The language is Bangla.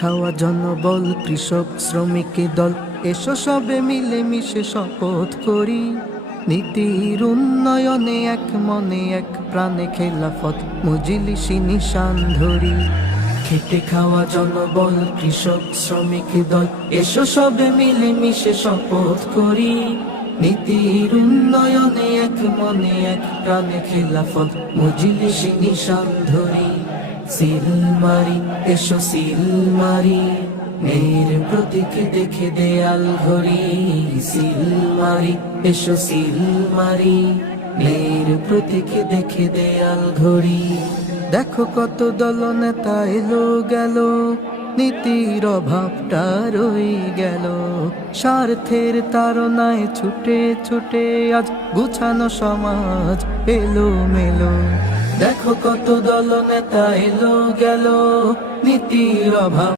খাওয়া জনবল কৃষক শ্রমিক দল এসো সবে মিলে মিশে শপথ করি নীতির উন্নয়নে এক মনে এক প্রাণে খেলাফত মজলিসি নিশান ধরি। খেটে খাওয়া জনবল কৃষক শ্রমিক দল এসো সবে মিলে মিশে শপথ করি নীতির উন্নয়নে এক মনে এক প্রাণে খেলাফত মজলিসি নিশান ধরি। সিল মারি এসো সিল মারি ন্যায়ের প্রতীক দেখে দেয়াল ঘড়ি। সিল মারি এসো সিল মারি ন্যায়ের প্রতীক দেখে দেয়াল ঘড়ি। দেখো কত দল নেতা এলো গেল নীতির অভাবটা রই গেল স্বার্থের তাড়নায় ছুটে ছুটে আজ গুছানো সমাজ এলো মেলো। দেখো কত দল নেতা এলো গেল নীতির অভাব